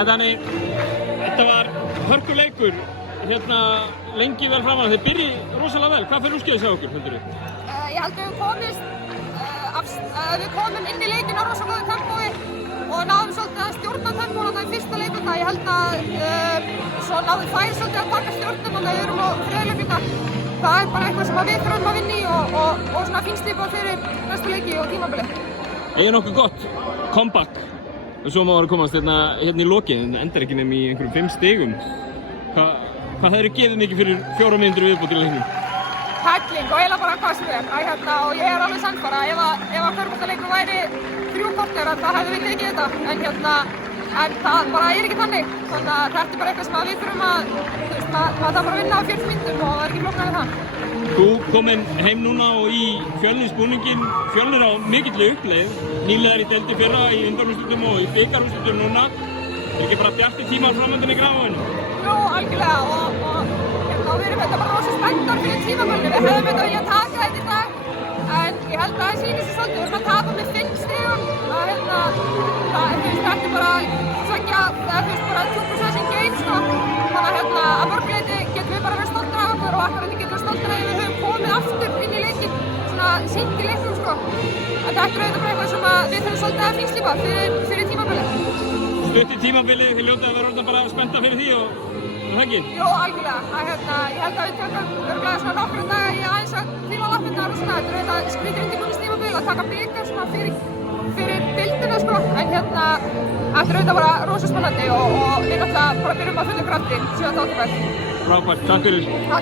Þannig, þetta var hörkuleikur hérna lengi vel framan. Þið byrji rosalega vel. Hvað fer úrskeiðis hjá okkur, heldur þið? Ég held að við komum inn í leikinn á rosalega góðu tempói og náðum svolítið að stjórna tempónu þarna í fyrsta leikluta. Ég held að svo náðum þær svolítið að taka stjórnum og það erum á þriðja. Það er bara eitthvað sem við þurfum að vinna í og svona fínstipað fyrir næstu leiki og tímabilið. Eigin nokkuð gott comeback. Svo má vera að komast hérna í lokið, en endar ekki nefn í einhverjum 5 stigum. Hvað það eru gefið mikið fyrir 4 mínútur viðbót í leiknum? Helling og eiginlega bara hvað sem er. Og ég er alveg sannfæra ef að körfuboltaleikur væri 3 korter þá hefðum við tekið þetta. En það bara er ekki þannig. Þannig að þetta er bara eitthvað sem við þurfum að, maður þarf bara að vinna á 40 mínútum og það er ekki flóknara en það. Þú kominn heim núna og í Fjölnisbúninginn. Fjölnir á mikilli uppleið. Nýlegar í deildi fyrra, í undanúrslitum og í bikarúrslitum núna. Er ekki bara bjartir tímar framöndin í Grafarvoginum? Jú, algjörlega og við erum þetta bara rosa spenntar fyrir tímabilinu. Við hefðum þetta viljað taka þetta í dag. En ég held að það sýnir sig svolítið. Við erum að tapa með 5 stigum. Þetta er bara tveggja, bara 2% game, sko. Þannig að mörguleiti getum við bara verið stoltir af okkur og akkurat getum við stoltir að við höfum komið aftur inn í leikinn, svona seint í leiknum, sko. Þetta er auðvitað bara eitthvað sem við þurfum svolítið að fínslípa fyrir tímabilið. Stutt í tímabilið, þið hljóta að vera orðin bara spennta fyrir því og það ekki? Jú, algjörlega. Ég held að við tökum örugglega svona nokkra daga í aðeins að fíla lappirnar og svona. Þetta er auðvitað skrítið undirbúningstímabil að taka bikar svona fyrir deildina, sko. En þetta er auðvitað bara rosa spennandi og við náttúrulega bara byrjum að fullum krafti 7. október. Frábært, takk fyrir.